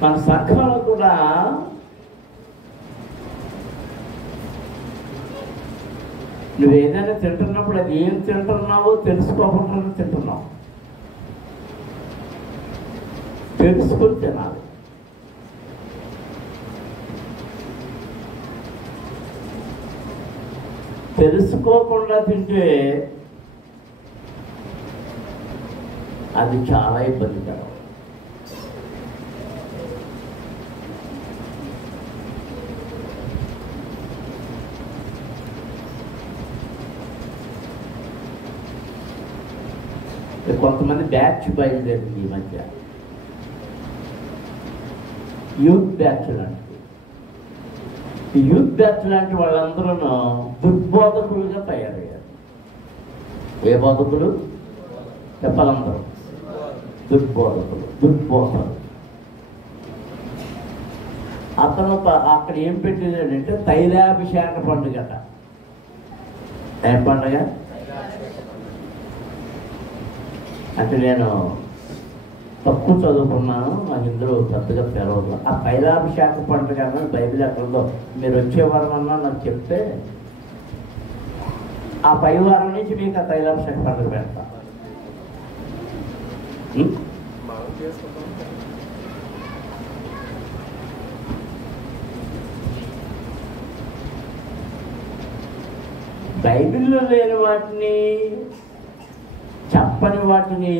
మన సంఘంలో కూడా నువ్వు ఏదైనా తింటున్నప్పుడు అది ఏం తింటున్నావో తెలుసుకోకుండా తింటున్నావు. తెలుసుకుని తినాలి. తెలుసుకోకుండా తింటే అది చాలా ఇబ్బందికరం. కొంతమంది బ్యాచ్ బయలుదేరింది ఈ మధ్య, యూత్ బ్యాచ్ లాంటి. ఈ యూత్ బ్యాచ్ లాంటి వాళ్ళందరూ దుర్బోధకులుగా తయారయ్యారు. ఏ బోధకులు చెప్పాలందరూ? దుర్బోధకులు, దుర్బోధకులు. అతను అక్కడ ఏం పెట్టిందంటే తైలాభిషేక పండుగట. ఏం పండుగ అంటే నేను తక్కువ చదువుకున్నాను, నాకు ఇందులో పెద్దగా తెలవదు. ఆ తైలాభిషేక పండుగ అన్నది బైబిల్ ఎక్కడుందో మీరు వచ్చేవారం అన్నా నాకు చెప్తే ఆ పై వారం నుంచి మీకు ఆ తైలాభిషేక పండుగ పెడతా. బైబిల్లో లేని వాటిని, చెప్పని వాటిని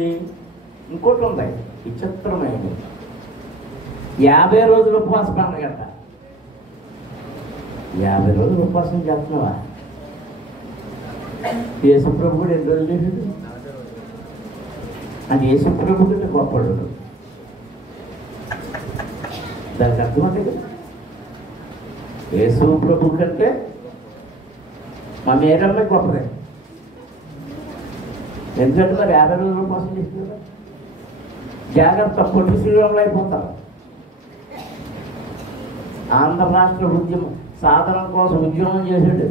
ఇంకోటి ఉంది విచిత్రమైనది. 50 రోజులు ఉపవాస పండుగట. 50 రోజులు ఉపవాసం చేస్తున్నావా? యేసుప్రభు కూడా ఎన్ని రోజులు చేసాడు? అంటే యేసుప్రభు కంటే గొప్పడు. దానికి అర్థమంటే యేసుప్రభు కంటే మా మేరమ్మ గొప్పదే. ఎందుకంటే మరి 50 రోజులు ఉపవాసం చేస్తున్నారు. జాగ్రత్త, పొట్టి శ్రీరాములు అయిపోతారు. ఆంధ్ర రాష్ట్ర ఉద్యమం సాధన కోసం ఉద్యమం చేసాడు.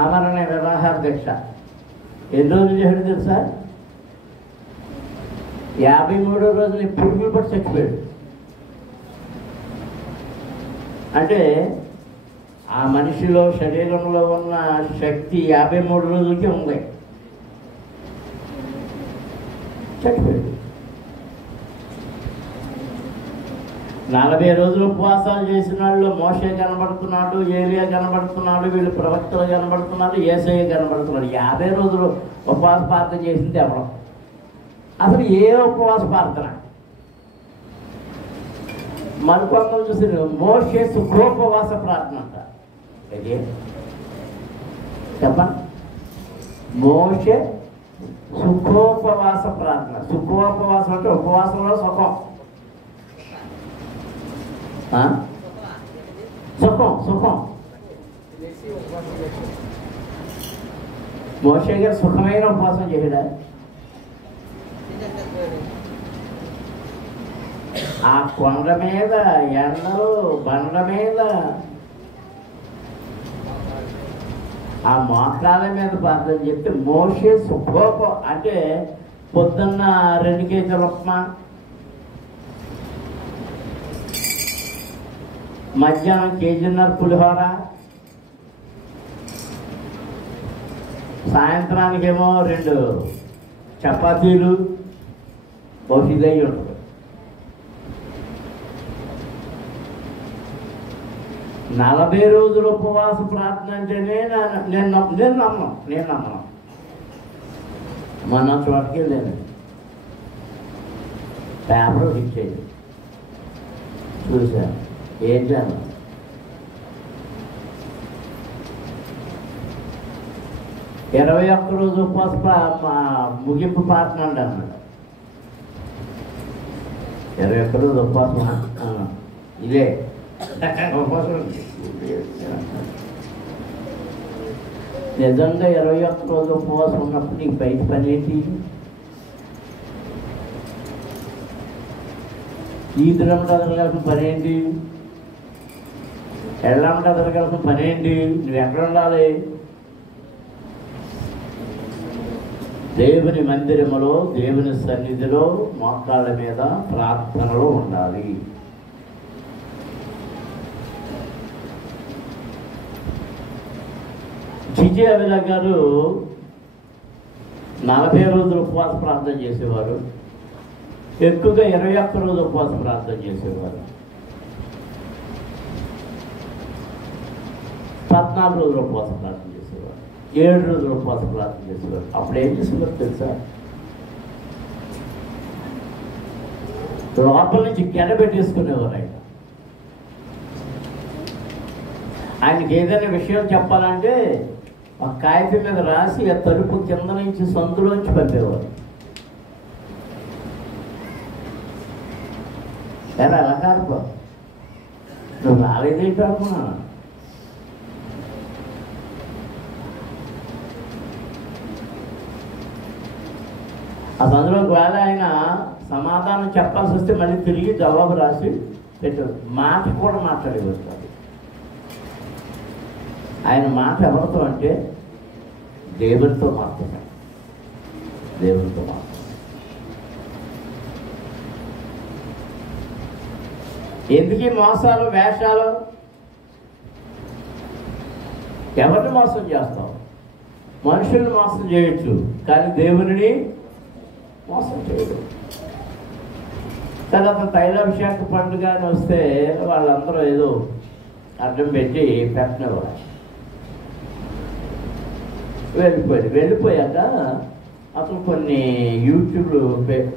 ఆమరణ నిరాహార దీక్ష ఎన్ని రోజులు చేసాడు తెలుసా? 53వ రోజుని పురుగులు పట్టి చచ్చిపోయాడు. అంటే ఆ మనిషిలో శరీరంలో ఉన్న శక్తి 53 రోజులకి ఉంది. చచ్చిపోయాడు. 40 రోజులు ఉపవాసాలు చేసిన వాళ్ళు మోషే కనబడుతున్నాడు, ఏలియా కనబడుతున్నాడు, వీళ్ళు ప్రవక్తలు కనబడుతున్నారు, యేసయ్య కనబడుతున్నాడు. 50 రోజులు ఉపవాస ప్రార్థన చేసింది ఎవరు? అసలు ఏ ఉపవాస ప్రార్థన? మరికొందరు చూసిన మోషే సుఖోపవాస ప్రార్థన అంట. ఇది చెప్పండి. మోషే సుఖోపవాస ప్రార్థన. సుఖోపవాసం అంటే ఉపవాసంలో సుఖం. సుఖం సుఖం. మోషే గారు సుఖమైన ఉపవాసం చేయడా? ఆ కొండ మీద ఎండలు, బండ మీద, ఆ మోకాల మీద ప్రార్థన చెప్తే మోషే సుఖోప అంటే పొద్దున్న 2 కేజీల ఉప్మా, మధ్యాహ్నం 1.5 కేజీల పులిహోర, సాయంత్రానికేమో 2 చపాతీలు, బహుశా ఇదయ్యి ఉంటుంది. నలభై రోజుల ఉపవాస ప్రార్థన అంటేనే నేను నమ్మను. మొన్న చోటకి వెళ్ళాను, పేపర్ ఇచ్చేది చూశాను. ఏంటాను 21 రోజు ఉపవాస ముగింపు ప్రార్థన అండి అన్నాడు. 21 రోజు ఉపవాసం ఇదే ఉపవాసం. నిజంగా 21 రోజు ఉపవాసం ఉన్నప్పుడు నీకు బయట పని ఏంటి? ఈదురమ్మట ఎదరగాల్సిన పని ఏంటి? ఎళ్ళమ్మట ఎదరగాల్సిన పని ఏంటి? నువ్వు ఎక్కడ ఉండాలి? దేవుని మందిరములో, దేవుని సన్నిధిలో మోకాళ్ళ మీద ప్రార్థనలో ఉండాలి. జిజే అవిలా గారు 40 రోజులు ఉపవాస ప్రార్థన చేసేవారు. ఎక్కువగా 21 రోజులు ఉపవాస ప్రార్థన చేసేవారు. 14 రోజులు ఉపవాస ప్రార్థన చేసేవారు. 7 రోజులు ఉపవాస ప్రార్థన చేసేవారు. అప్పుడు ఏం చేసేవారు తెలుసా? లోపల నుంచి గెడబెట్టేసుకునేవారు. ఆయనకి ఏదైనా విషయం చెప్పాలంటే ఒక కాగితం మీద రాసి ఆ తలుపు కింద నుంచి సందులోంచి పంపేవారు. ఎలా కాదు, నువ్వు రాలేదేంటి అనుకున్నా. ఆ సందులోకి వేళ ఆయన సమాధానం చెప్పాల్సి వస్తే మళ్ళీ తిరిగి జవాబు రాసి పెట్టారు. మాట కూడా మాట్లాడేవారు కాదు. ఆయన మాట ఎవరితో అంటే దేవునితో మాత్రమే. దేవునితో మాత్రమే. ఎందుకు ఈ మోసాలు, వేషాలు? ఎవరిని మోసం చేస్తావు? మనుషుల్ని మోసం చేయొచ్చు, కానీ దేవునిని మోసం చేయడు. తర్వాత తైలాభిషేక పండుగ అని వస్తే వాళ్ళందరూ ఏదో అడ్డం పెట్టి పెట్టినవారు. వెళ్ళిపోయాక అతను కొన్ని యూట్యూబ్లో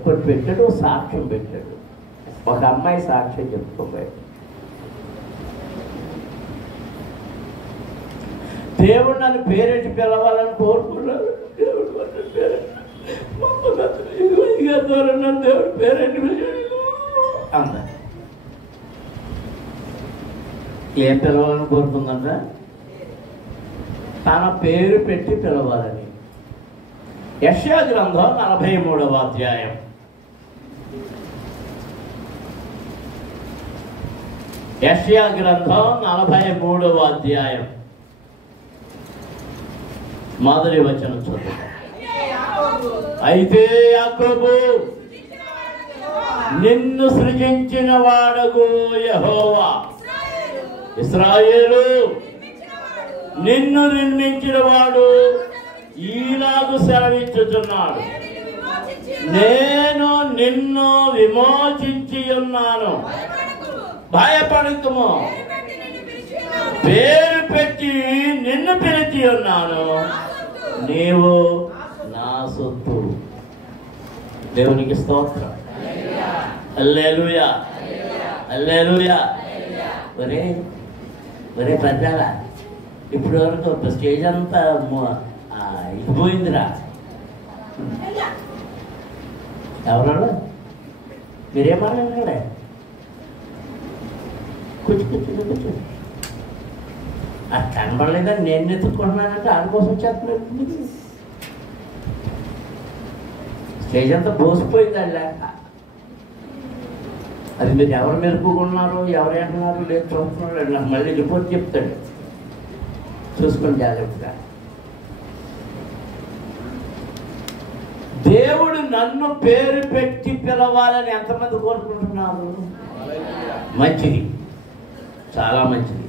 కొన్ని పెట్టాడు, సాక్ష్యం పెట్టాడు. ఒక అమ్మాయి సాక్ష్యం చెప్పుకోబోయాడు. దేవుడు నన్ను పేరెంట్ పిలవాలని కోరుకున్నాడు. దేవుడు దేవుడు పేరెంట్ అంద ఏం పిలవాలని కోరుకుందంట? తన పేరు పెట్టి పిలవాలని. యెషయా గ్రంథం 43వ అధ్యాయం. యెషయా గ్రంథం 43వ అధ్యాయం మొదటి వచనం చదువు. అయితే యాకోబు, నిన్ను సృజించిన వాడగు యెహోవా, ఇశ్రాయేలు నిన్ను నిర్మించిన వాడు ఈలాగు సెలవిచ్చుచున్నాడు, నేను నిన్ను విమోచించి ఉన్నాను, భయపడకుము, పేరు పెట్టి నిన్ను పిలిచి ఉన్నాను, నీవు నా సొత్తు. దేవునికి స్తోత్రం. హల్లెలూయా, హల్లెలూయా. ఒరే ఒరే పెద్దాలా, ఇప్పుడు వరకు స్టేజ్ అంతా ఇదిపోయిందిరా. ఎవరు మీరేమన్నాడే? కూర్చు కూర్చో కూర్చో. అది కనబడలేదని నేను ఎత్తుకుంటున్నానంటే ఆడి కోసం చెప్పలేదు. స్టేజ్ అంతా పోసిపోయింది లేక. అది మీరు ఎవరు మెరుపుకున్నారు, ఎవరు అంటున్నారు లేదు చూస్తున్నారు. నాకు మళ్ళీ రిపోర్ట్ చెప్తాడు, చూసుకొని జాగ్రత్తగా. దేవుడు నన్ను పేరు పెట్టి పిలవాలని ఎంతమంది కోరుకుంటున్నారు? మంచిది, చాలా మంచిది.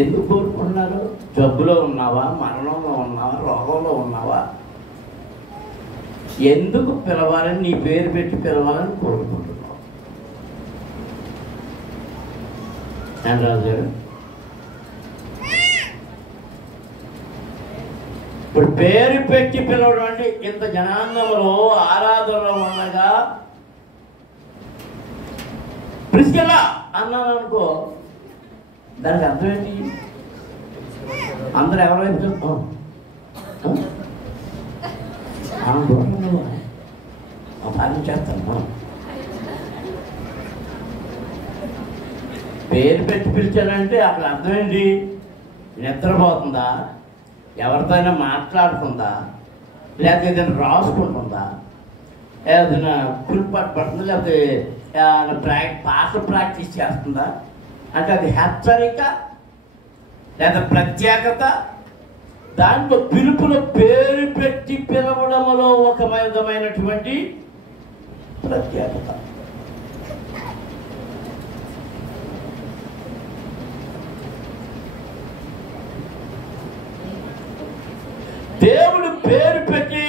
ఎందుకు కోరుకుంటున్నారు? జబ్బులో ఉన్నావా, మరణంలో ఉన్నావా, రోగంలో ఉన్నావా? ఎందుకు పిలవాలని, నీ పేరు పెట్టి పిలవాలని కోరుకుంటున్నావు? రాజు గారు, ఇప్పుడు పేరు పెట్టి పిలవడం అంటే ఇంత జనాంగంలో ఆరాధనలో ఉండగా ప్రిస్కెలా అన్నాను అనుకో, దానికి అర్థం ఏంటి? అందరూ ఎవరైతే చెప్తాం పని చేస్తాను. పేరు పెట్టి పిలిచానంటే అక్కడ అర్థం ఏంటి? నిద్రపోతుందా, ఎవరితో అయినా మాట్లాడుతుందా, లేకపోతే ఏదైనా రాసుకుంటుందా, ఏదైనా కులిపాటు పడుతుందా, లేకపోతే పాటలు ప్రాక్టీస్ చేస్తుందా? అంటే అది హెచ్చరిక లేదా ప్రత్యేకత దాంట్లో పిలుపులో పేరు పెట్టి పిలవడంలో ఒక విధమైనటువంటి ప్రత్యేకత. దేవుడు పేరు పెట్టి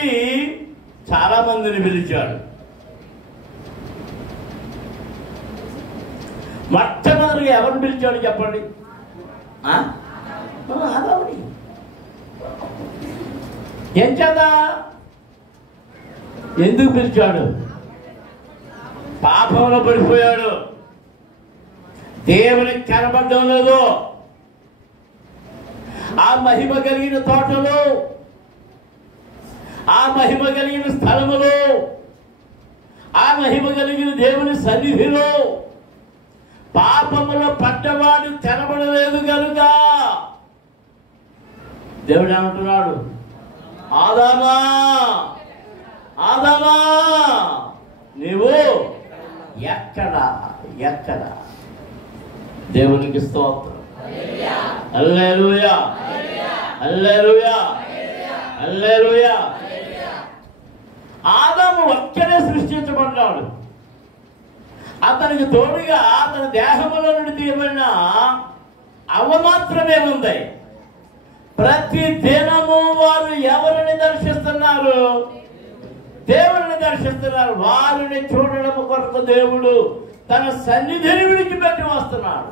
చాలా మందిని పిలిచాడు. మొట్టమొదటిగా ఎవరిని పిలిచాడు చెప్పండి? ఆదాముని. ఏం చేదా? ఎందుకు పిలిచాడు? పాపంలో పడిపోయాడు, దేవునికి కనబడడం లేదు. ఆ మహిమ కలిగిన తోటలో, ఆ మహిమ కలిగిన స్థలములో, ఆ మహిమ కలిగిన దేవుని సన్నిధిలో పాపములో పడ్డవాడు కనబడలేదు కనుక దేవుడు ఏమంటున్నాడు? ఆదామా, ఆదామా, నీవు ఎక్కడ ఎక్కడ? దేవునికి స్తోత్రం. హల్లెలూయా, హల్లెలూయా, హల్లెలూయా. ఆదాము ఒక్కడే సృష్టించబడ్డాడు. అతనికి తోడుగా అతని దేహంలో నుండి తీయబడిన అవ్వ మాత్రమే ఉంది. ప్రతి దినము వారు ఎవరిని దర్శిస్తున్నారు? దేవుడిని దర్శిస్తున్నారు. వారిని చూడడం కొరకు దేవుడు తన సన్నిధిని విడిచిపెట్టి వస్తున్నాడు.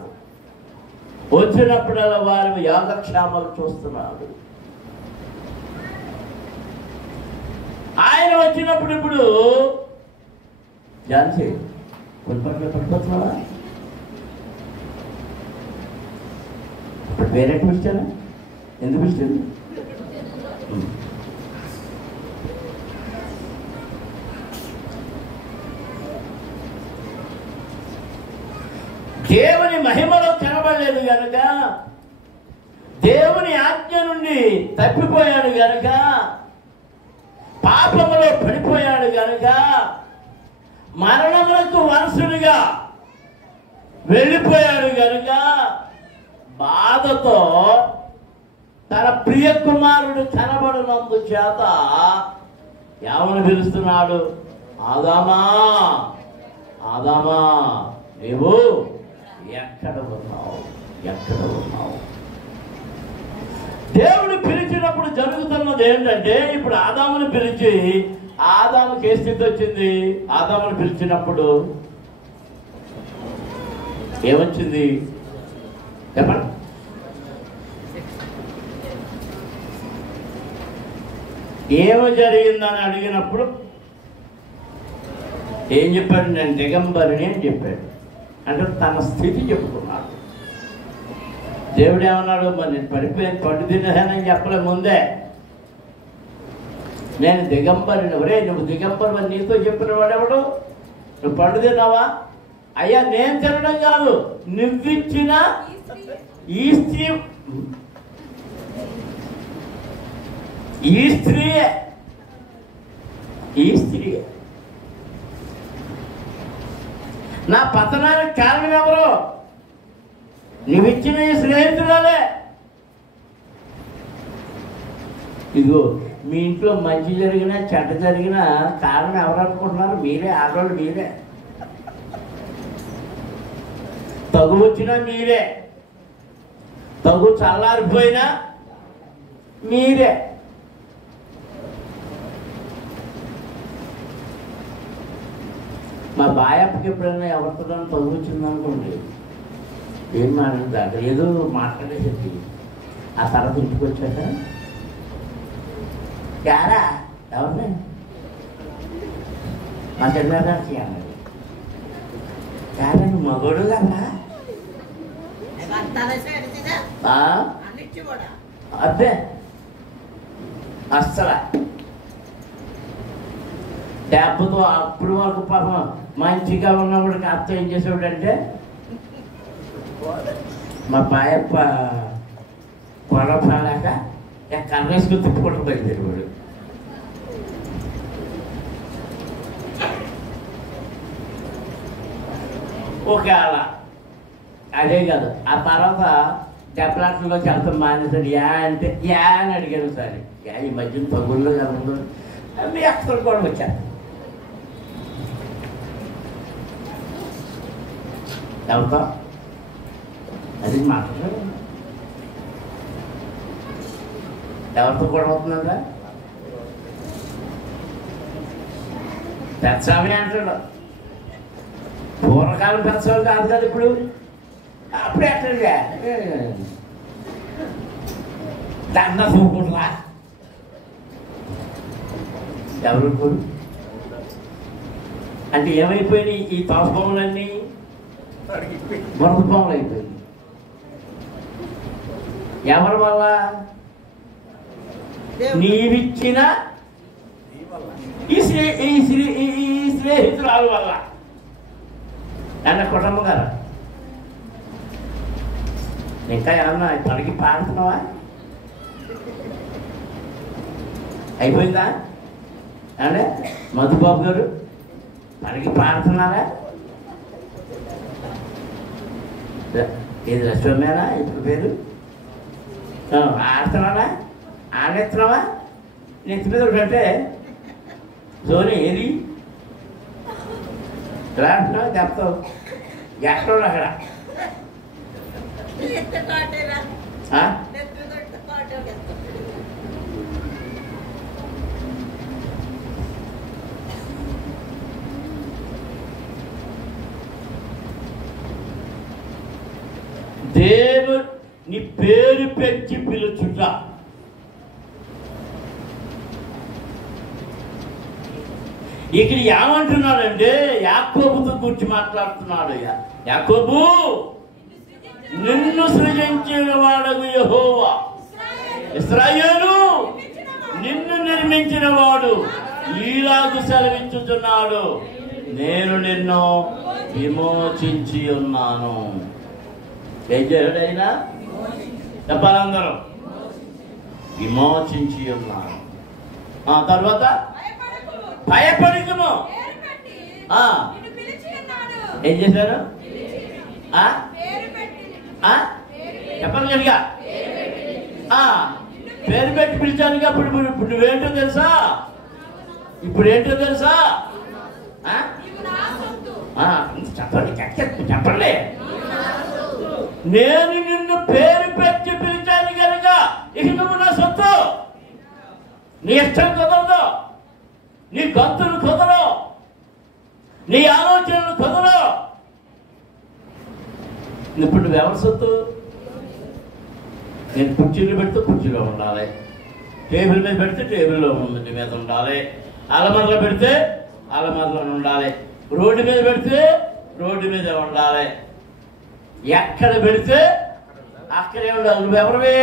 వచ్చినప్పుడల్లా వారి యోగక్షేమాలు చూస్తున్నాడు. ఆయన వచ్చినప్పుడు ఇప్పుడు ఝాన్సీ కొనుపట్లో పడిపోతున్నావా? ఇప్పుడు వేరే పిలిచానా? ఎందుకు పిలిచాను? దేవుని మహిమలో కనబడలేదు గనుక, దేవుని ఆజ్ఞ నుండి తప్పిపోయాడు గనుక, పాపములో పడిపోయాడు గనుక, మరణములకు వారసుడిగా వెళ్ళిపోయాడు గనుక బాధతో తన ప్రియ కుమారుడు కనబడినందు చేత ఎవరిని పిలుస్తున్నాడు? ఆదామా, ఆదామా, నీవు ఎక్కడ ఉన్నావు? ఎక్కడ ఉన్నావు? దేవుడు పిలిచినప్పుడు జరుగుతున్నది ఏంటంటే, ఇప్పుడు ఆదాముని పిలిచి, ఆదాముకి ఏ స్థితి వచ్చింది? ఆదాముని పిలిచినప్పుడు ఏమొచ్చింది చెప్పండి? ఏమో జరిగిందని అడిగినప్పుడు ఏం చెప్పాడు? నేను దిగంబరిని అని చెప్పాడు. అంటే తన స్థితి చెప్పుకున్నాడు. దేవుడు ఏమన్నాడు? మరి నేను పడిపోయాను, పట్టు తినేసానని చెప్పలే ముందే. నేను దిగంబరిని. ఒరే నువ్వు దిగంబరు అని నీతో చెప్పిన వాడెవడు? నువ్వు పండు తిన్నావా? అయ్యా నేను తినడం కాదు, నువ్విచ్చిన ఈ స్త్రీ, ఈ స్త్రీయే, ఈ స్త్రీయే నా పతనానికి కారణం. ఎవరు? నువ్విచ్చిన ఈ స్నేహితురాలే. ఇదిగో మీ ఇంట్లో మంచి జరిగినా చెడ్డ జరిగినా కారణం ఎవరు అనుకుంటున్నారు? మీరే. ఆడవాళ్ళు మీరే. తగు వచ్చినా మీరే, తగు చల్లారిపోయినా మీరే. మా బాయప్పకి ఎప్పుడైనా ఎవరితో తగు వచ్చిందనుకోండి, ఏం మాట్లాడదు, ఏదో మాట్లాడేసేది. ఆ తర్వాత ఇంటికి వచ్చాక యారా ఎవరిని మా చెల్లెదానికి అన్నది, యారా నువ్వు మగోడు కదా? అదే అస్సలు దెబ్బతో అప్పుడు వరకు పాపం మంచిగా ఉన్నవాడికి అత్త ఏం చేసేవాడంటే, మా బాయప్ప గొడవ పడలేక కర్రేసుకుని తిప్పుకుంటూ బయలుదేరేవాడు. ఒకవేళ అదే కాదు, ఆ తర్వాత దెబ్బలాటల్లో వెళ్తాం మానేసాడు. యా అంటే యా అని అడిగాను సార్. యా ఈ మధ్యన తగుల్లో కలుగుతుంది మీ అక్కలు కూడా వచ్చారు. ఎవరితో అది మాట్లాడు, ఎవరితో కూడా అవుతుందా? పెద్దస్వామి అంటాడు. పూర్వకాలం పెద్దస్వామి కాదు కదా ఇప్పుడు. అప్పుడు ఎట్టగా దండ చూపుకుంటా ఎవరు అంటే ఏమైపోయినాయి ఈ తోసబొమ్మలన్నీ? మరొక బొమ్మలు అయిపోయింది. ఎవరి వల్ల? నీవిచ్చిన ఈ స్నేహితురాలు వల్ల. అన్న కుటుంబం గారు ఇంకా ఏమన్నా పలికి పాడుతున్నావా? అయిపోయిందా అంటే మధుబాబు గారు పలికి పాడుతున్నారా? ఇది లక్ష్మేనా ఇప్పుడు పేరు? ఆడుతున్నావా? ఆడెత్తున్నావా? నెత్తి మీద ఒకటంటే సోని ఏది ఎలా అంటున్నావు? చెప్తావు ఎక్కడో అక్కడ దేవుడు నీ పేరు పెంచి పిలుచుట. ఇక్కడ ఏమంటున్నాడంటే యాకోబుతో కూర్చి మాట్లాడుతున్నాడు. యాకోబు, నిన్ను సృజించిన వాడగు యెహోవా, ఇశ్రాయేలు నిన్ను నిర్మించిన వాడు ఈలాగు సెలవించుచున్నాడు, నేను నిన్ను విమోచించి ఉన్నాను. ఏం చేయడైనా చెప్పాలందరూ? విమోచించి ఉన్నాను. తర్వాత భయపడకుము. ఏం చేశారు? చెప్పండి గట్టిగా. పేరు పెట్టి పిలిచానుగా. ఇప్పుడు నువ్వేంటో తెలుసా? ఇప్పుడు ఏంటో తెలుసా? చెప్పండి చెప్పండి. నేను నిన్ను పేరు పెట్టి పిలిచాను కనుక ఇక నువ్వు నా సొత్తు. నీ ఇష్టం కుదరదు, నీ గంతులు కుదరవు, నీ ఆలోచనలు కుదరవు. ఇప్పుడు నువ్వు ఎవరి సొత్తు? నేను కుర్చీలు పెడితే కుర్చీలో ఉండాలి, టేబుల్ మీద పెడితే టేబుల్లో మీద ఉండాలి, అలమరలో పెడితే అలమరలో ఉండాలి, రోడ్డు మీద పెడితే రోడ్డు మీద ఉండాలి, ఎక్కడ పెడితే అక్కడే ఉండాలి. నువ్వెవరివే?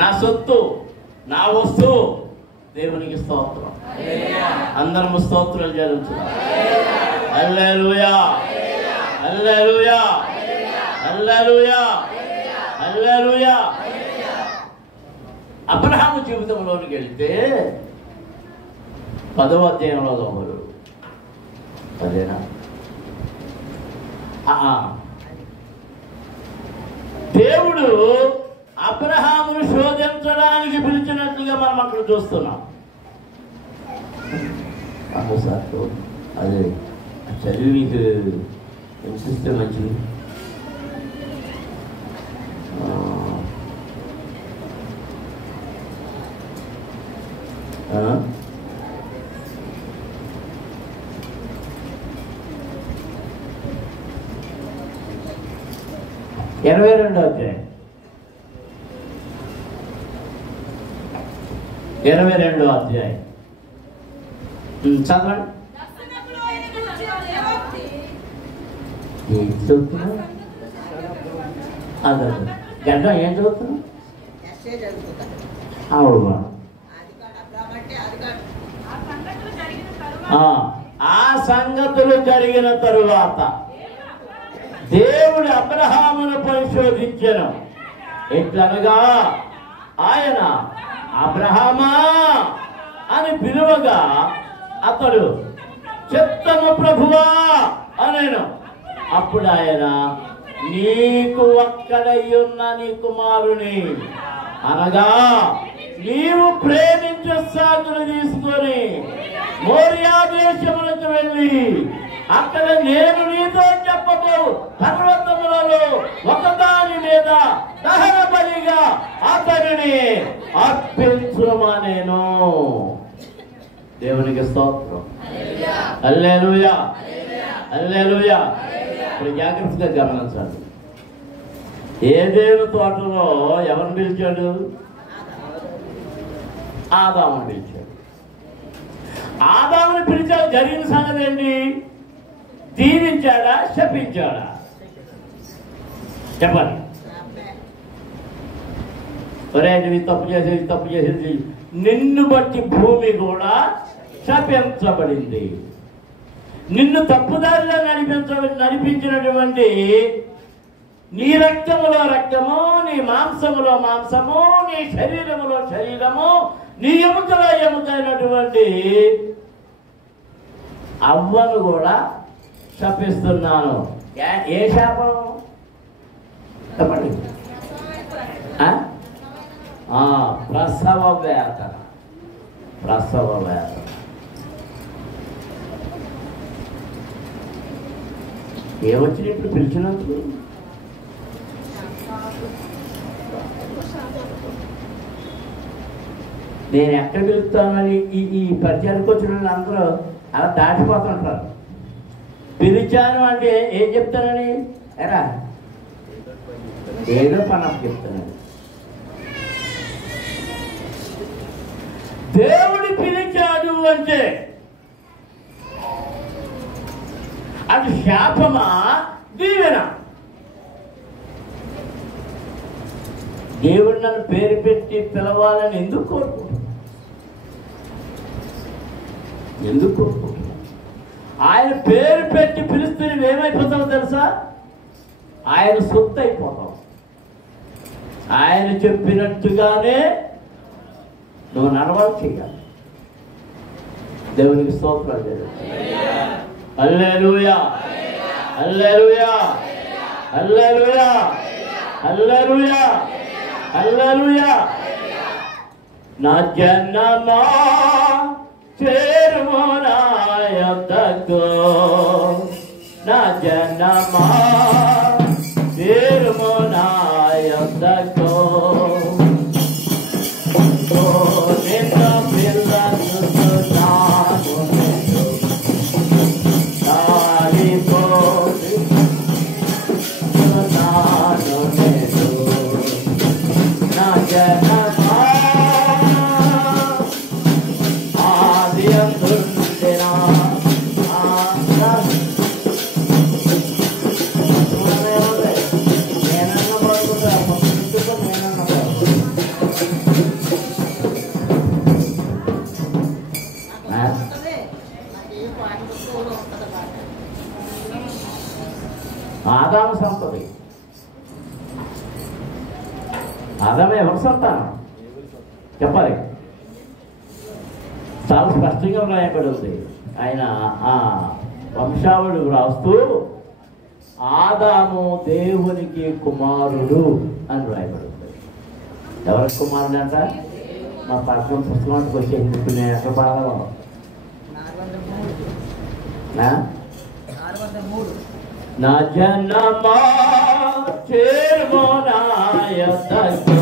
నా సొత్తు, నా వస్తువు. దేవునికి స్తోత్రం. అందరం స్తోత్రాలు జరుగుతున్నాం. హల్లెలూయా, హల్లెలూయా, హల్లెలూయా, హల్లెలూయా. అబ్రహాము జీవితంలోనికి వెళ్తే 10వ అధ్యాయంలో దొంగలు అదేనా? దేవుడు అబ్రహామును శోధించడానికి పిలిచినట్లుగా మనం అక్కడ చూస్తున్నాం. అదే చదివి మీకు హింసిస్తే మంచిది. ఇరవై 22వ అధ్యాయం 22వ అధ్యాయం చదవండి. ఏం చదువుతున్నావు? అదే గడ్డం ఏం చదువుతున్నావు? అవును. ఆ సంగతులు జరిగిన తరువాత దేవుడు అబ్రహామును పరిశోధించెను. ఎట్లనగా ఆయన అబ్రహామా అని పిలువగా అతడు చిత్తము ప్రభువా అనేను. అప్పుడు ఆయన నీకు ఒక్కడయ్యున్న నీ కుమారుని అనగా నీవు ప్రేమించే సాగులు తీసుకొని మోరియా దేశములకు వెళ్ళి అక్కడ నేను నీతో చెప్పబో పర్వతములలో ఒకదాని మీద దహన బలిగా అతనిని అర్పించుమనెను. దేవునికి స్తోత్రం. హల్లెలూయా, హల్లెలూయా. ఇప్పుడు జాగ్రత్తగా గమనించండి. ఏదేను తోటలో ఎవరిని పిలిచాడు? ఆదాముని పిలిచాడు. ఆదాముని పిలిచాడు. జరిగిన సంగతి ఏంటి? దీవించాడా, శపించాడా? చెప్పండి. ఒరే నువ్వు తప్పు చేసేది తప్పు చేసేది, నిన్ను బట్టి భూమి కూడా శపించబడింది. నిన్ను తప్పుదారిలో నడిపించినటువంటి నీ రక్తములో రక్తము, నీ మాంసములో మాంసము, నీ శరీరములో శరీరము, నీ ఎముకలో ఎముకైనటువంటి అవ్వను కూడా శపిస్తున్నాను. ఏ శాపం చెప్పండి? ప్రసవ వేదన. ప్రసవ వేదన. ఏమొచ్చినప్పుడు పిలిచినందుకు నేను ఎక్కడ పిలుస్తానని ఈ పరిచయానికి వచ్చిన అందరూ అలా దాటిపోతుంటారు. పిలిచాను అంటే ఏం చెప్తానని? ఎరా ఏదో పని చెప్తానని. దేవుడు పిలిచాడు అంటే అది శాపమా, దీవెన? దేవుడు నన్ను పేరు పెట్టి పిలవాలని ఎందుకు కోరుకుంటున్నాను? ఎందుకు కోరుకుంటున్నాను? ఆయన పేరు పెట్టి పిలిస్తే నువ్వేమైపోతావు తెలుసా? ఆయన సొత్తు అయిపోతావు. ఆయన చెప్పినట్టుగానే నువ్వు నడవాలి, చేయాలి. దేవునికి స్తోత్రాలు చేయాలి. హల్లెలూయా, హల్లెలూయా, హల్లెలూయా, హల్లెలూయా, హల్లెలూయా. నా జనమా చేరుమో నా యొద్దకు, నా జనమా చేరుమో నా యొద్దకు. నిన్న పిల్లలున్నాను నా జనమా ఆది అందుండెనా నేనన్న పడుకుంటా నేనన్న ఆదాము సంతతి. ఆదాము ఎవరి సంతానం చెప్పాలి? చాలా స్పష్టంగా రాయబడి ఉంది. ఆయన ఆ వంశావళి రాస్తూ ఆదాము దేవునికి కుమారుడు అని రాయబడి ఉంది. ఎవరికి కుమారుడు అంట? మా పక్కన పుస్తకానికి వచ్చేసింది. ఇప్పుడు నేను ఎక్కడ బాగా నా జనమా చేరుమో నా యొద్దకు,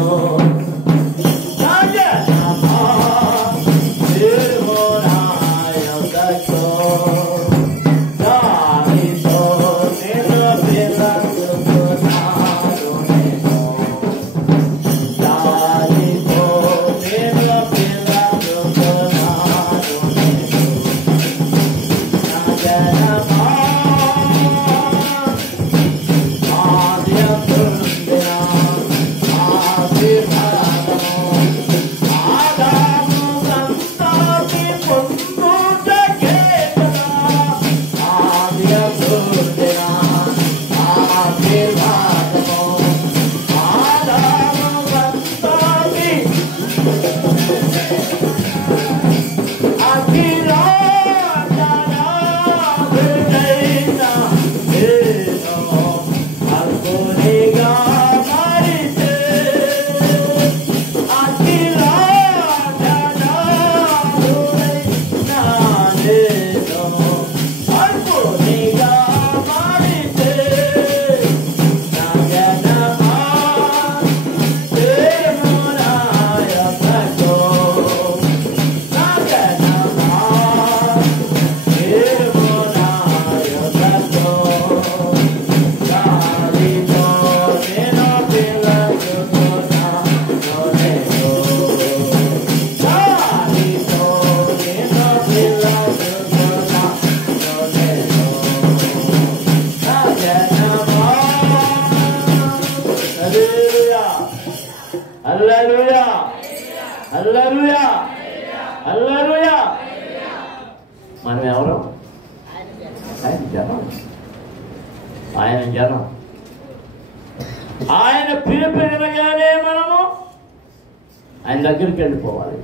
నా జనమా చేరుమో నా యొద్దకు. దానితో నేను పిలుస్తున్నాను నేను, దానితో నేను పిలుస్తున్నాను నేను. నా జనమా ఆది అందుండెనా మనం ఎవరు? ఆయన జనం. ఆయన జనం. ఆయన పిలుపు వినగానే మనము ఆయన దగ్గరికి వెళ్ళిపోవాలి.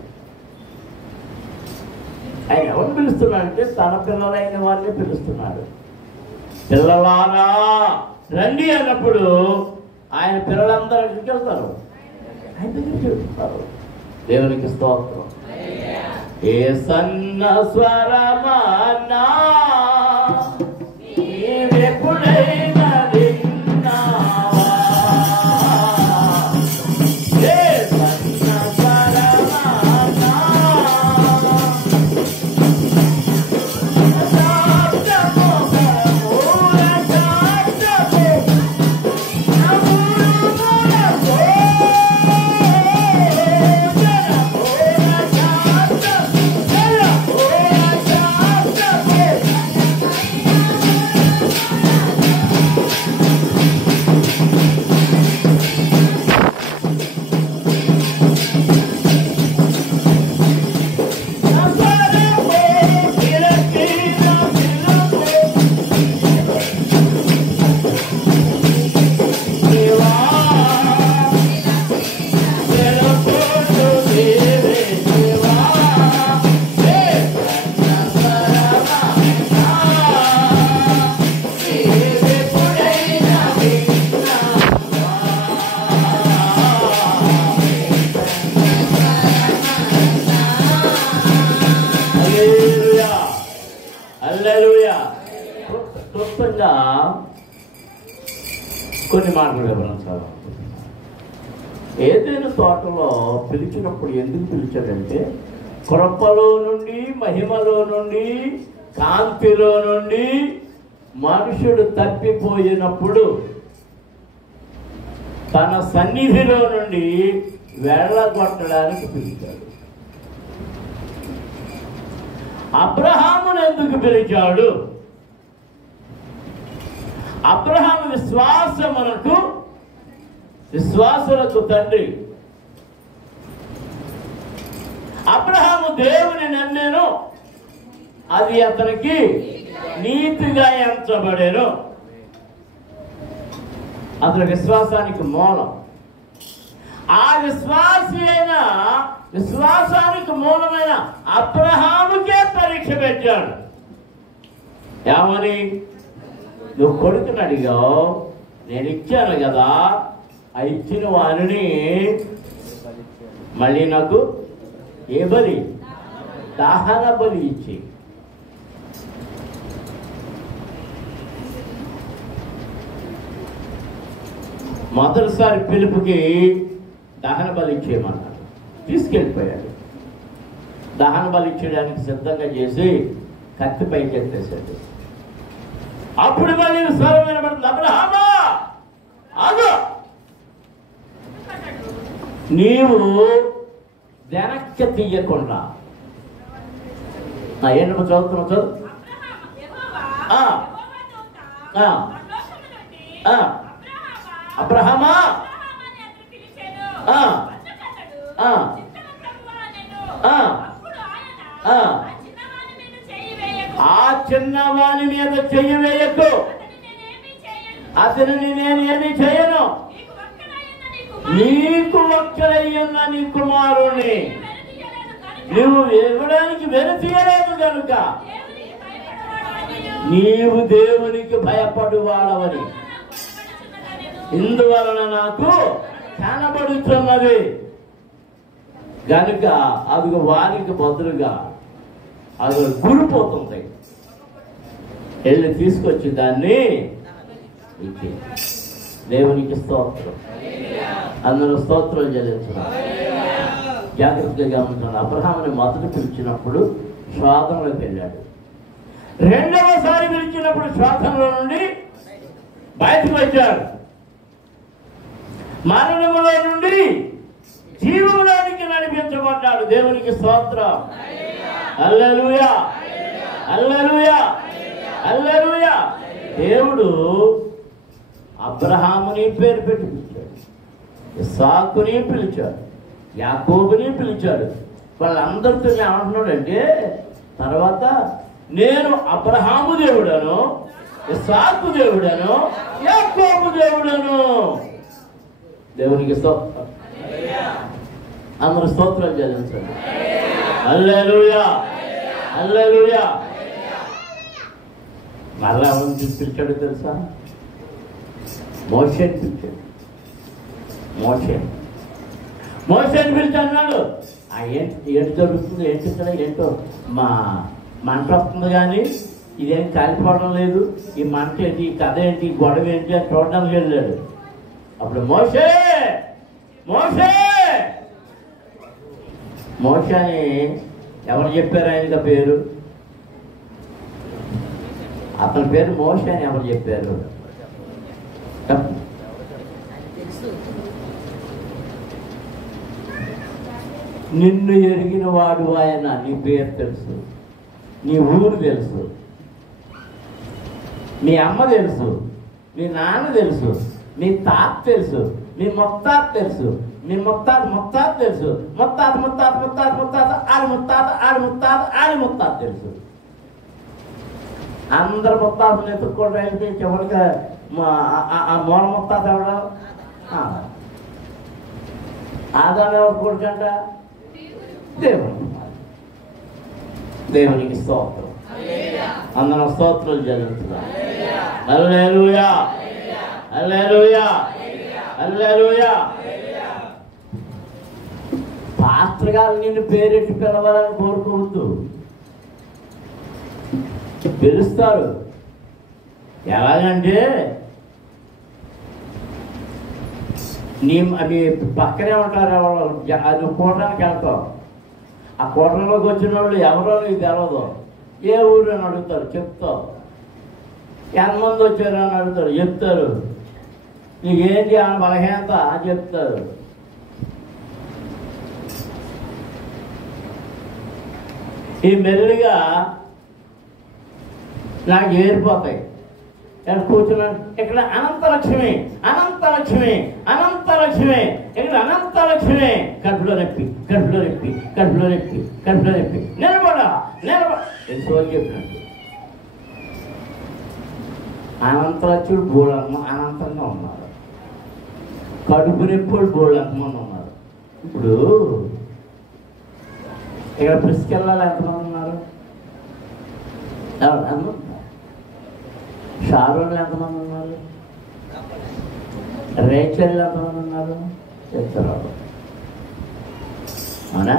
ఆయన ఎవరు పిలుస్తున్నాడంటే తన పిల్లలైన వారిని పిలుస్తున్నాడు. పిల్లలారా రండి అన్నప్పుడు ఆయన పిల్లలందరూ ఎక్కడికి వెళ్తారు? ఆయన దగ్గరికి వెళ్తారు. దేవునికి స్తోత్రం. ఏ సన్న స్వరమన్నా నీవెప్పుడైనా విన్నావా? ఏ సన్న స్వరమన్నా క్లుప్తంగా కొన్ని మాటలు వివరించాలి. ఏదైనా తోటలో పిలిచినప్పుడు ఎందుకు పిలిచాడంటే కృపలో నుండి, మహిమలో నుండి, కాంతిలో నుండి మనుషుడు తప్పిపోయినప్పుడు తన సన్నిధిలో నుండి వెళ్ళగొట్టడానికి పిలిచాడు. అబ్రహామును ఎందుకు పిలిచాడు? అబ్రహాము విశ్వాసులకు తండ్రి. అబ్రహాము దేవుని నమ్మాను, అది అతనికి నీతిగా ఎంచబడేను. అతని విశ్వాసానికి మూలం. ఆ విశ్వాసానికి మూలమైన అబ్రహాముకే పరీక్ష పెట్టాడు. ఏమని? నువ్వు కొడుకుని అడిగావు, నేను ఇచ్చాను కదా, ఆ ఇచ్చిన వారిని మళ్ళీ నాకు ఏ బలి? దహన బలి ఇచ్చి. మొదటిసారి పిలుపుకి దహన బలి ఇచ్చేయమన్నాడు. తీసుకెళ్ళిపోయాడు. దహన బలి ఇచ్చేయడానికి సిద్ధంగా చేసి కత్తి పైకి ఎత్తేసాడు. అప్పుడు మళ్ళీ స్వరం వినబడుతుంది, అబ్రహామా ఆగు, నీవు వెనక్కి తీయకుండా. ఏంటో చదువుతున్నావు? చదువు. అబ్రహామా ఆ చిన్నవాని మీద చెయ్యి వేయకు, అతనిని నేను ఏమి చేయను. నీకు ఒక్కరయ్యున్న నీ కుమారుణ్ణి నువ్వు ఇవ్వడానికి వెనుతీయలేదు కనుక నీవు దేవునికి భయపడువాడవని ఇందువలన నాకు కనబడుతున్నది కనుక అది వారికి బదులుగా అది కూలిపోతుంది. వెళ్ళి తీసుకొచ్చి దాన్ని ఇచ్చి. దేవునికి స్తోత్రం. అందరూ స్తోత్రం చెల్లించారు. జాగ్రత్తగా గమనించాలి. అబ్రహాముని మొదట పిలిచినప్పుడు శోధనలోకి వెళ్ళాడు. రెండవసారి పిలిచినప్పుడు శోధనలో నుండి బయటకు వచ్చాడు. మరణములో నుండి జీవంలోనికి నడిపించబడ్డాడు. దేవునికి స్తోత్రం. హల్లెలూయా, హల్లెలూయా, హల్లెలూయా. దేవుడు అబ్రహాముని పేరు పెట్టి పిలిచాడు, ఇస్సాకుని పిలిచాడు, యాకోబుని పిలిచాడు. వాళ్ళందరితో ఏమంటున్నాడంటే తర్వాత నేను అబ్రహాము దేవుడను, ఇస్సాకు దేవుడను, యాకోబు దేవుడను. దేవునికి స్తోత్రం. అందరూ స్తోత్రాలు చెల్లించండి. హల్లెలూయా, హల్లెలూయా. మరలా ఎవరిని పిలిచాడు తెలుసా? మోషేని పిలిచాడు. మోషేని పిలిచి అన్నాడు, ఏంటి జరుగుతుంది, ఏంటి ఇక్కడ, ఏంటో మంట వస్తుంది కానీ ఇదేం కాలిపోవడం లేదు, ఈ మంట ఏంటి, ఈ కథ ఏంటి, ఈ గొడవ ఏంటి అని చూడడానికి వెళ్ళాడు. అప్పుడు మోషే అని ఎవరు చెప్పారు? ఆయనకి పేరు, అతని పేరు మోషే అని ఎవరు చెప్పారు? నిన్ను ఎరిగిన వాడు ఆయన. నీ పేరు తెలుసు, నీ ఊరు తెలుసు, మీ అమ్మ తెలుసు, మీ నాన్న తెలుసు, మీ తాత తెలుసు, మీ ముత్తాత తెలుసు, మీ ముత్తాత తెలుసు, ముత్తాత తెలుసు. అందరు ముత్తాతను ఎత్తుక్కోవడం అయితే చివరికి ఆ మూల ముత్తాత ఎవడం? ఆదాము ఎవరు కొడుకంట? దేవునికి స్తోత్రం. అందరం స్తోత్రాలు జరుగుతున్నాం. హల్లెలూయా, హల్లెలూయా, హల్లెలూయా. పాస్టర్ గారు నిన్ను పేరెట్టి పిలవాలని కోరుకోవద్దు. పిలుస్తారు. ఎలాగంటే అది పక్కనే ఉంటారు. అది కూడడానికి వెళ్తావు. ఆ కూటలోకి వచ్చిన వాళ్ళు ఎవరో నీకు తెలవదు. ఏ ఊరు అని అడుగుతారు, చెప్తావు. ఎంతమంది వచ్చారు అని అడుగుతారు, చెప్తారు. నీకేంటి ఆ బలహీనత అని చెప్తారు. ఈ మెల్లిగా నాకు ఏరిపోతాయి. ఇక్కడ కూర్చున్నాను. ఇక్కడ అనంతలక్ష్మి, ఇక్కడ అనంతలక్ష్మి. కడుపులో నొప్పి నిలబడ ఎంతో చెప్పినట్టు. అనంతలక్ష్ముడు బోళమ్మ అనంతంగా ఉన్నారు. కడుపు నొప్పులు బోళమ్మని ఉన్నారు. ఇప్పుడు ఇక్కడ ప్రిస్కెళ్ళాలి ఎంతమంది ఉన్నారు? షారోన్లు ఎంతమంది ఉన్నారు? రేచల్ ఎంతమంది ఉన్నారు? చెప్తారు. అవునా?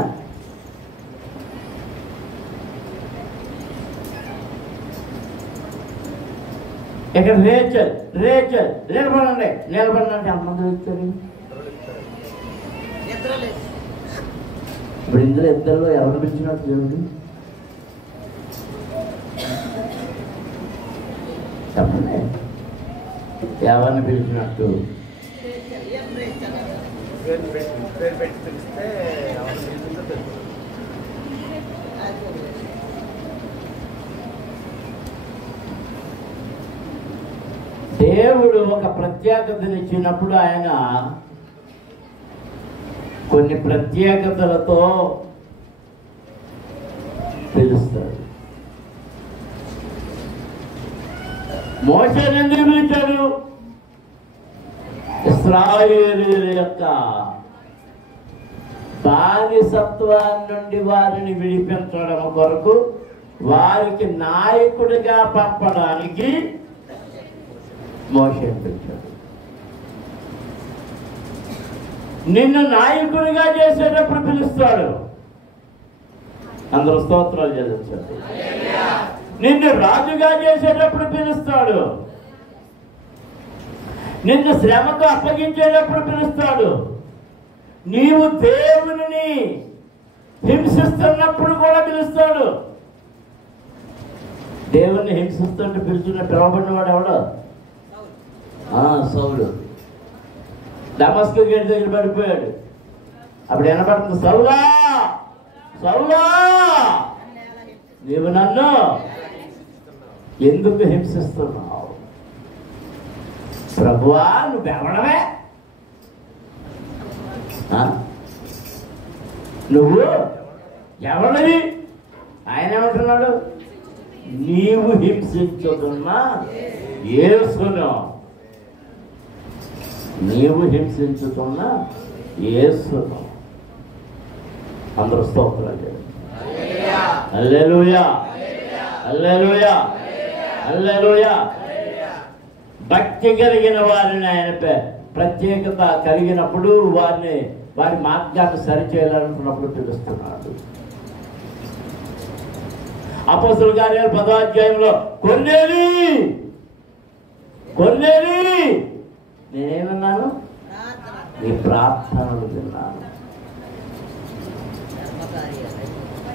ఇక్కడ రేచల్ నిలబడండి ఎంతమంది ఇచ్చారు? ఇప్పుడు ఇందులో ఇద్దరు ఎవరు పిలిచినట్టు దేవుడు చెప్పండి. ఎవరిని పిలిచినట్టు? దేవుడు ఒక ప్రత్యేకతనిచ్చినప్పుడు ఆయన కొన్ని ప్రత్యేకతలతో పిలుస్తాడు. మోషేని ఎందుకు పిలిచాడు? ఇశ్రాయేలీయుల యొక్క బానిసత్వాన్ని నుండి వారిని విడిపించడం కొరకు వారికి నాయకుడిగా పంపడానికి మోషేని పిలిచాడు. నిన్ను నాయకుడిగా చేసేటప్పుడు పిలుస్తాడు. అందరూ స్తోత్రాలు చెల్లించండి. నిన్ను రాజుగా చేసేటప్పుడు పిలుస్తాడు. నిన్ను శ్రమకు అప్పగించేటప్పుడు పిలుస్తాడు. నీవు దేవుని హింసిస్తున్నప్పుడు కూడా పిలుస్తాడు. దేవుణ్ణి హింసిస్తుంటే పిలవబడిన వాడు ఎవడు? సౌలు. దమస్కు గేట్ దగ్గర పడిపోయాడు. అప్పుడు వినపడుతుంది, సౌలా నీవు నన్ను ఎందుకు హింసిస్తున్నావు? ప్రభువా నువ్వెవడవే? నువ్వు ఎవరివి? ఆయన ఏమంటున్నాడు? నీవు హింసించుతున్న యేసును, నీవు హింసించుతున్న యేసును. అందరూ స్తోత్రాలు చేయండి. హల్లెలూయా, హల్లెలూయా, హల్లెలూయా. భక్తి కలిగిన వారిని ఆయన ప్రత్యేకత కలిగినప్పుడు వారి మార్గాన్ని సరిచేయాలనుకున్నప్పుడు పిలుస్తున్నాడు. అపోస్తలుల కార్యాలు 10వ అధ్యాయంలో కొన్నేలి నేనేమన్నాను? నీ ప్రార్థనలు విన్నాను.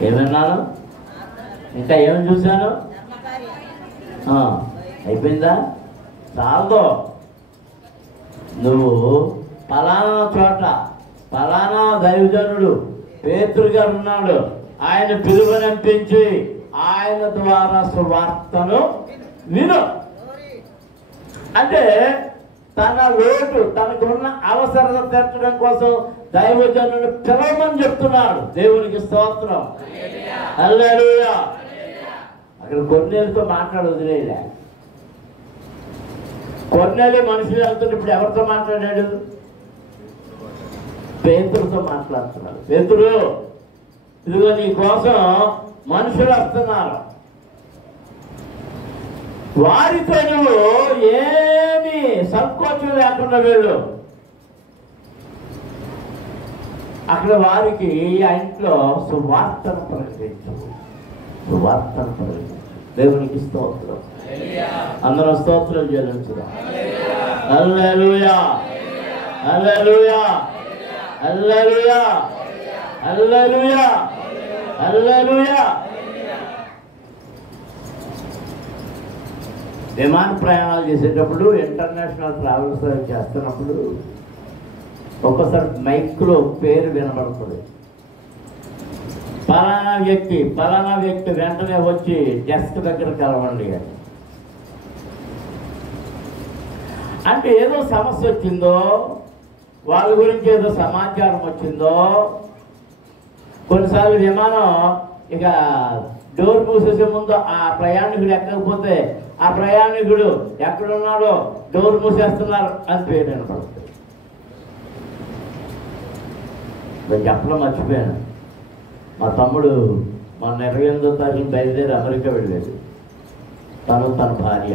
ఏమన్నాను? ఇంకా ఏమని చూశాను? అయిపోయిందా? చాలదో. నువ్వు పలానా చోట పలానా దైవజనుడు పేతురు గారు ఉన్నాడు, ఆయన పిలువనంపించి ఆయన ద్వారా సువార్తను విను. అంటే తన లోటు, తనకున్న అవసరత తీర్చడం కోసం దైవజనుడు పిలవమని చెప్తున్నాడు. దేవునికి స్తోత్రం, హల్లెలూయా. అక్కడ కొన్నేళ్ళతో మాట్లాడి వదిలేలే. కొన్నేళ్ళు మనుషులు వెళ్తుంటే ఇప్పుడు ఎవరితో మాట్లాడాడు? పేతురుతో మాట్లాడుతున్నాడు. పేతురు, ఇదిగో నీ కోసం మనుషులు వస్తున్నారు, వారితో నువ్వు ఏమి సంకోచం లేకుండా వెళ్ళు. అక్కడ వారికి ఆ ఇంట్లో సువార్తను ప్రకటించు, సువార్తను ప్రకటించు. దేవునికి స్తోత్రం. అందరం స్తోత్రం చెల్లించుదాం. హల్లెలూయా, హల్లెలూయా, హల్లెలూయా, హల్లెలూయా, హల్లెలూయా. విమాన ప్రయాణాలు చేసేటప్పుడు, ఇంటర్నేషనల్ ట్రావెల్స్ చేస్తున్నప్పుడు ఒక్కసారి మైక్లో పేరు వినబడుతుంది. పలానా వ్యక్తి వెంటనే వచ్చి డెస్క్ దగ్గర కలవండి అని. అంటే ఏదో సమస్య వచ్చిందో, వాళ్ళ గురించి ఏదో సమాచారం వచ్చిందో. కొన్నిసార్లు విమానం ఇక డోర్ మూసేసే ముందు ఆ ప్రయాణికుడు ఎక్కకపోతే ఆ ప్రయాణికుడు ఎక్కడున్నాడో డోర్ మూసేస్తున్నారు అని పేరు వినపడుతుంది. నేను చెప్పడం మర్చిపోయాను. మా తమ్ముడు మన 28వ తారీఖు బయలుదేరి అమెరికా వెళ్ళేది. తన భార్య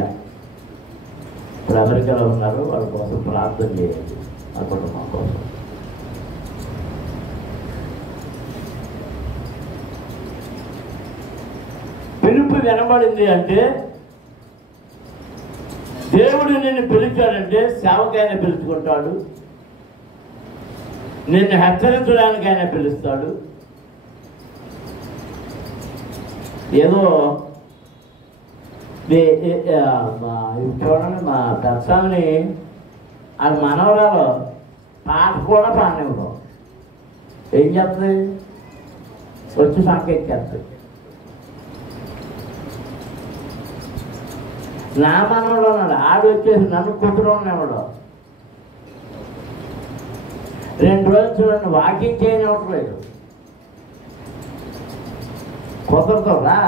ఇప్పుడు అమెరికాలో ఉన్నారు. వాళ్ళ కోసం ప్రార్థన చేయాలి, ఆ కుటుంబం కోసం. పిలుపు వినబడింది అంటే, దేవుడు నిన్ను పిలిచాడంటే సేవకైనా పిలుచుకుంటాడు, నిన్ను హెచ్చరించడానికైనా పిలుస్తాడు. ఏదో చూడండి, మా దర్శనాన్ని అది మనవరాలు పాట కూడా పాడనివ్వడం. ఏం చేస్తుంది? వచ్చి సంకెక్కేస్తుంది. నా మనవడు అన్నాడు, ఆడు వచ్చేసి నన్ను కుట్టుకునేవాడు. 2 రోజులు చూడండి, వాకింగ్ చేయనివ్వట్లేదు. కుదరదురా,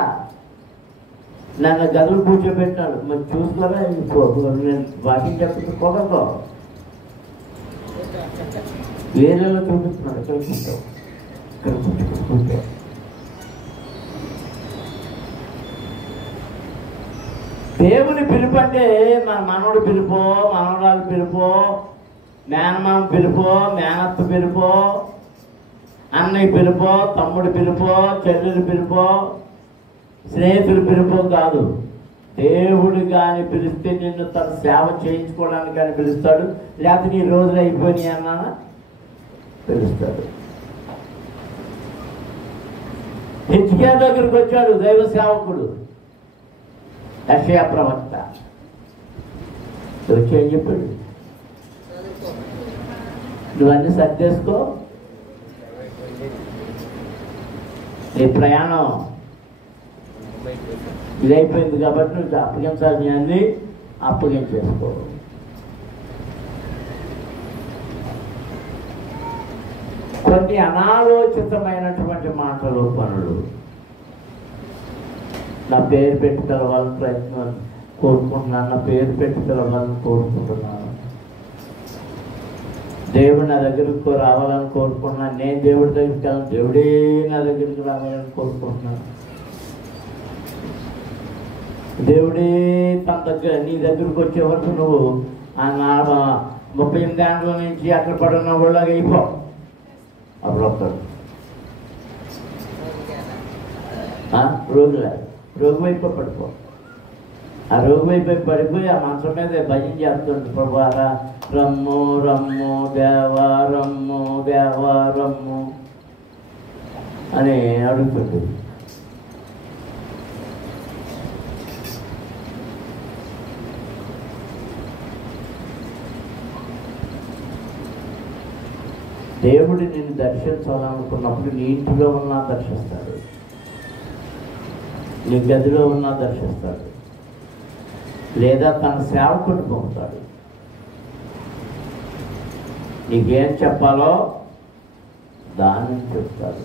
నన్ను గదులు కూర్చోబెట్టాడు. మరి చూసుకోరా, నేను వాకింగ్ చెప్తే కుదరదు. వేరేలో చూపిస్తున్నాడు, ఇక్కడ కూర్చో, ఇక్కడ కూర్చో. దేవుని పిలుపు అంటే మన మనవడు పిలుపో, మనవరాలు పిలుపో, మేనమామ పిలుపో, మేనత్త పిలుపో, అన్నయ్య పిలుపో, తమ్ముడు పిలుపో, చెల్లెలు పిలుపో, స్నేహితులు పిలుపో కాదు. దేవుడు కానీ పిలిస్తే నిన్ను తన సేవ చేయించుకోవడానికి కానీ పిలుస్తాడు. లేకపోతే నీ రోజులు అయిపోయినాయి అన్నా పిలుస్తాడు. హిజ్కియా దగ్గరికి వచ్చాడు దైవ సేవకుడు యెషయా ప్రవక్త. వచ్చి ఏం చెప్పాడు? నువ్వన్నీ సర్దేసుకో, నీ ప్రయాణం ఇదైపోయింది కాబట్టి నువ్వు అప్పగించాల్సిన అన్ని అప్పగించేసుకో. కొన్ని అనాలోచితమైనటువంటి మాటలు, పనులు నా పేరు పెట్టి పిలవాలని ప్రయత్నం కోరుకుంటున్నాను. నా పేరు పెట్టి పిలవాలని కోరుకుంటున్నాను. దేవుడు నా దగ్గరకు రావాలని కోరుకుంటున్నాను. నేను దేవుడి దగ్గరికి వెళ్ళాను, దేవుడే నా దగ్గరికి రావాలని కోరుకుంటున్నాను. దేవుడే తన దగ్గర నీ దగ్గరకు వచ్చే వరకు నువ్వు ఆ 38 ఏళ్ళ నుంచి అక్కడ పడున్న వాళ్ళగా అయిపో. అప్పుడు వస్తాడు రోగి వైపు పడిపో. ఆ రోగి వైపు పడిపోయి ఆ మంచం మీద భజన చేస్తుంది. ప్రభువారా రమ్ము రమ్ము దేవా రమ్ము దేవా రమ్ము అని అడుగుతుంది. దేవుడు నిన్ను దర్శించాలనుకున్నప్పుడు నీ ఇంటిలో ఉన్నా దర్శిస్తాడు, నీ గదిలో ఉన్నా దర్శిస్తాడు, లేదా తన సేవకుని పంపుతాడు. నీకేం చెప్పాలో దాన్ని చెప్తాడు.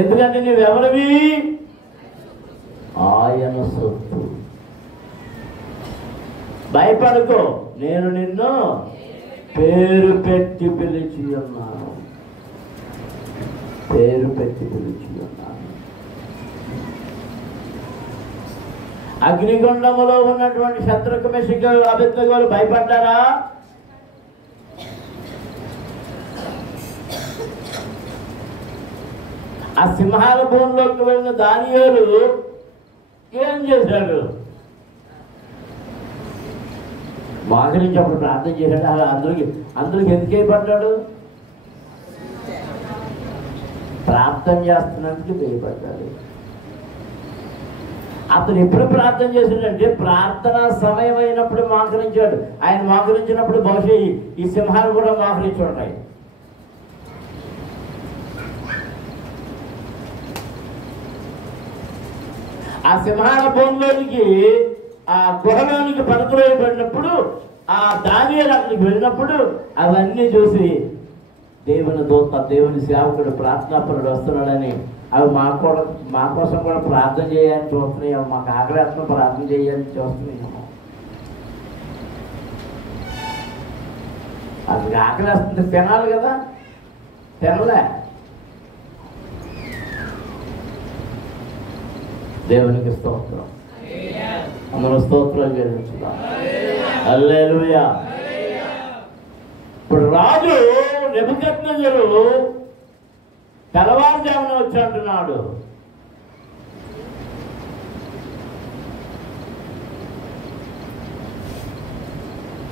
ఎందుకంటే నువ్వెవరివి? ఆయన సొత్తు. భయపడకో, నేను నిన్ను పేరు పెట్టి పిలిచి ఉన్నాను. పేరు పెట్టి పిలిచి ఉన్నాను. అగ్నిగుండములో ఉన్నటువంటి శత్రుకు మెషికలు అబెద్నెగోలు భయపడ్డారా? ఆ సింహాల భూమిలోకి వెళ్ళిన దానియేలు ఏం చేశాడు? వాకిలించి అప్పుడు ప్రార్థన చేశాడు. అలా అందరికి ఎందుకు భయపడ్డాడు? ప్రార్థన చేస్తున్నందుకు భయపడ్డాడు. అతను ఎప్పుడు ప్రార్థన చేశాడంటే ప్రార్థన సమయం అయినప్పుడు మోకరించాడు. ఆయన మోకరించినప్పుడు బహుశా ఈ సింహాలు కూడా మోకరించి ఉంటాయి. ఆ సింహాల భూమిలోనికి ఆ గుహలోనికి పడకవేయబడినప్పుడు ఆ దానియేలు అక్కడికి వెళ్ళినప్పుడు అవన్నీ చూసి దేవుని దూత, దేవుని సేవకుడు, ప్రార్థనాపరుడు వస్తున్నాడని అవి మా కోసం కూడా ప్రార్థన చేయాలని చూస్తున్నాయి. మాకు ఆగ్రహం ప్రార్థన చేయాలని చూస్తున్నాము. అది ఆకలేస్తుంది, తినాలి కదా, తినలే. దేవునికి స్తోత్రం. అందరూ స్తోత్రాలు చెల్లించుదాం. హల్లెలూయా. ఇప్పుడు రాజు నెబుకద్నెజరు తెల్లవారుజామున వచ్చి అంటున్నాడు,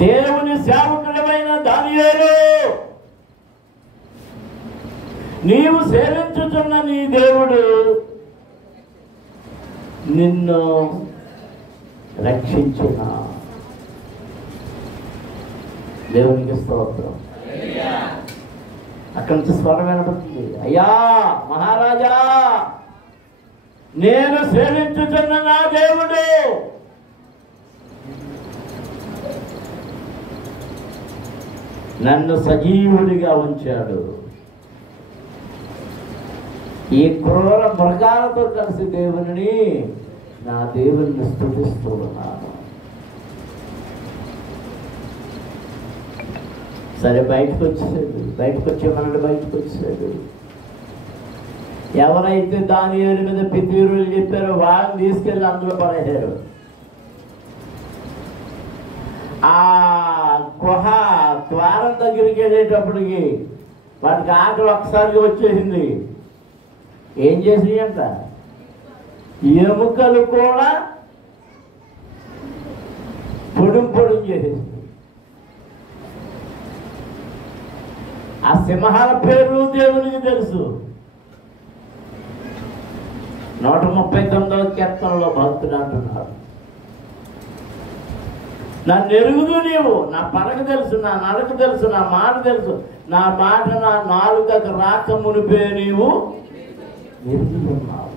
దేవుని సేవకుడమైన దానియేలు, నీవు సేవించుచున్న నీ దేవుడు నిన్ను రక్షించిన. దేవునికి స్తోత్రం. అక్కడి నుంచి స్వరం వినపడుతుంది, అయ్యా మహారాజా, నేను సేవించుతున్న నా దేవుడు నన్ను సజీవుడిగా ఉంచాడు. ఈ క్రూర మృగాలతో కలిసి నా దేవుని స్తుతిస్తూ ఉన్నాను. సరే బయటకు వచ్చేమన్నాడు. బయటకు వచ్చాడు. ఎవరైతే దానియేలు మీద పితూరులు చెప్పారో వాళ్ళని తీసుకెళ్ళి అందులో పడేశారు. ఆ గుహ ద్వారం దగ్గరికి వెళ్ళేటప్పటికి వాడికి ఆకలి ఒకసారిగా వచ్చేసింది. ఏం చేసినాయంట? ఎముకలు కూడా పొడుం చేసేసింది. ఆ సింహాల పేరు దేవునికి తెలుసు. 139వ కీర్తనలో భక్తుడు అంటున్నాడు, నన్ను ఎరుగుదు నీవు, నా పడక తెలుసు, నా నడక తెలుసు, నా మాట తెలుసు, నా మాట నా నాలుకకు రాక మునిపే నీవు ఎరుగుతున్నావు.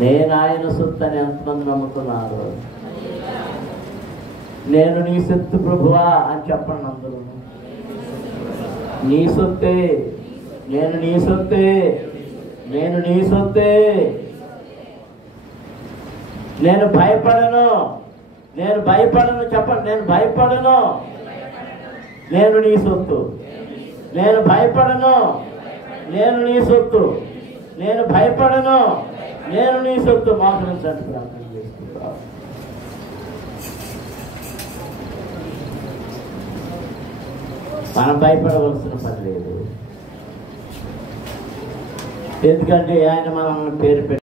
నేను ఆయన సొత్తు అని ఎంతమంది నమ్ముతున్నారు? నేను నీ సొత్తు ప్రభువా అని చెప్పండి అందరూ. నీ సొత్తే, నేను నీ సొత్తే, నేను నీ సొత్తే. నేను భయపడను, నేను భయపడను. చెప్పండి, నేను భయపడను, నేను నీ సొత్తు. నేను భయపడను, నేను నీ సొత్తు. నేను భయపడను, నేను నీ సొత్తు. మోకరించండి, ప్రార్థన చేసుకుంటాం. మనం భయపడవలసిన పని లేదు, ఎందుకంటే ఆయన మనల్ని పేరు పెట్టి